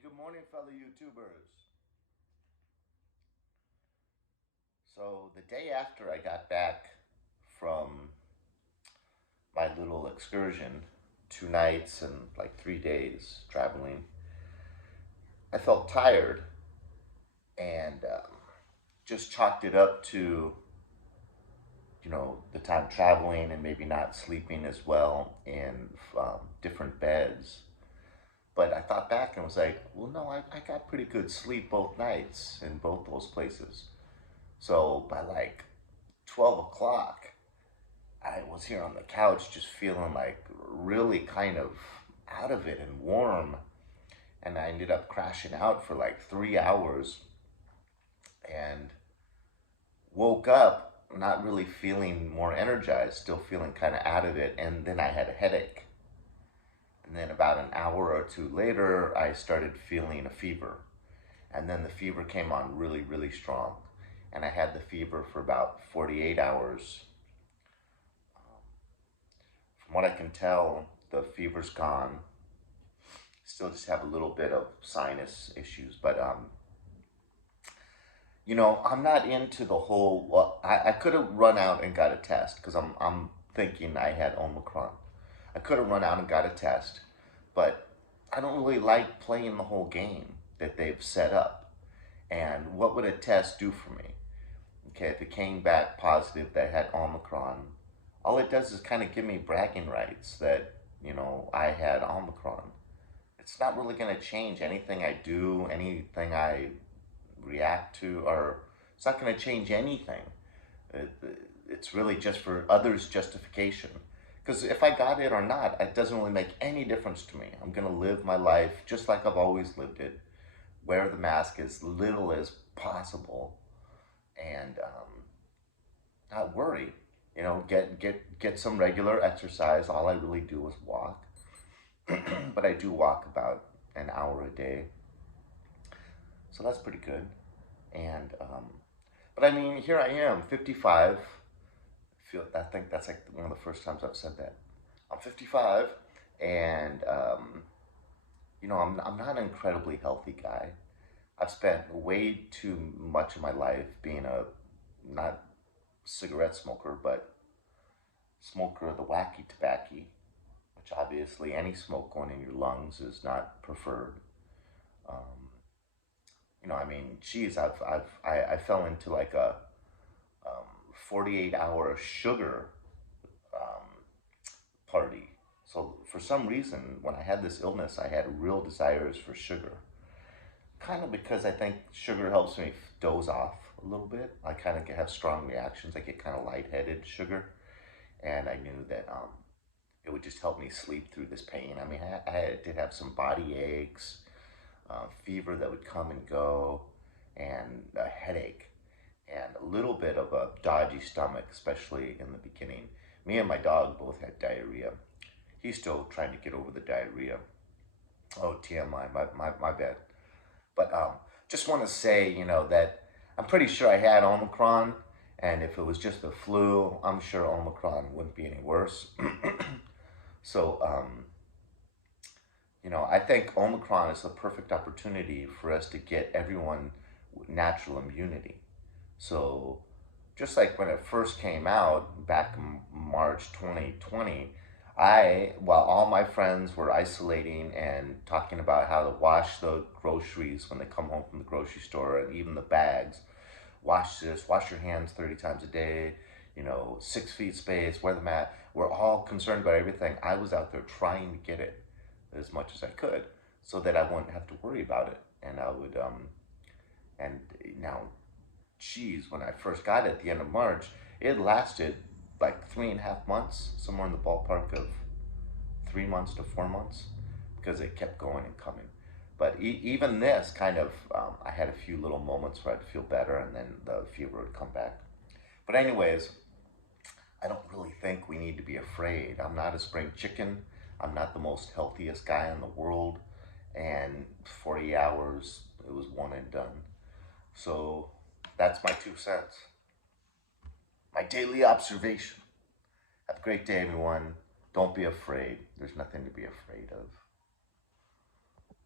Good morning, fellow YouTubers. So, the day after I got back from my little excursion, 2 nights and like 3 days traveling, I felt tired and just chalked it up to, the time traveling and maybe not sleeping as well in different beds. But I thought back and was like, well, no, I got pretty good sleep both nights in both those places. So by like 12 o'clock, I was here on the couch just feeling like really kind of out of it and warm. And I ended up crashing out for like 3 hours and woke up not really feeling more energized, still feeling kind of out of it. And then I had a headache. And then about an hour or two later, I started feeling a fever. And then the fever came on really, really strong. And I had the fever for about 48 hours. From what I can tell, the fever's gone. Still just have a little bit of sinus issues, but I'm not into the whole. Well, I could have run out and got a test because I'm thinking I had Omicron. I could have run out and got a test, but I don't really like playing the whole game that they've set up. And what would a test do for me? Okay, if it came back positive that I had Omicron, all it does is kind of give me bragging rights that, I had Omicron. It's not really going to change anything I do, anything I react to, or it's not going to change anything. It, it's really just for others' justification. Because if I got it or not, it doesn't really make any difference to me. I'm going to live my life just like I've always lived it. Wear the mask as little as possible and not worry. Get some regular exercise. All I really do is walk. But I do walk about an hour a day. So that's pretty good. And but I mean, here I am, 55. I think that's like one of the first times I've said that. I'm 55, and I'm not an incredibly healthy guy. I've spent way too much of my life being a not cigarette smoker, but smoker of the wacky tobacco, which obviously any smoke going in your lungs is not preferred. Um, I mean, geez, I fell into like a 48-hour sugar um, party. So for some reason, when I had this illness, I had real desires for sugar. Kind of because I think sugar helps me doze off a little bit. I kind of have strong reactions. I get kind of lightheaded sugar, and I knew that it would just help me sleep through this pain. I mean, I did have some body aches, fever that would come and go, and a headache, and a little bit of a dodgy stomach, especially in the beginning. Me and my dog both had diarrhea. He's still trying to get over the diarrhea. Oh, TMI, my bad. But just want to say, that I'm pretty sure I had Omicron, and if it was just the flu, I'm sure Omicron wouldn't be any worse. So, I think Omicron is the perfect opportunity for us to get everyone natural immunity. So, just like when it first came out back in March 2020, while all my friends were isolating and talking about how to wash the groceries when they come home from the grocery store and even the bags, wash this, wash your hands 30 times a day, 6 feet space, wear the mat. We're all concerned about everything. I was out there trying to get it as much as I could so that I wouldn't have to worry about it. And I would, and now, geez, when I first got it at the end of March, it lasted like 3.5 months, somewhere in the ballpark of 3 months to 4 months, because it kept going and coming. But even this kind of, I had a few little moments where I'd feel better and then the fever would come back. But anyways, I don't really think we need to be afraid. I'm not a spring chicken. I'm not the most healthiest guy in the world. And 40 hours, it was one and done. So that's my 2 cents. My daily observation. Have a great day, everyone. Don't be afraid. There's nothing to be afraid of.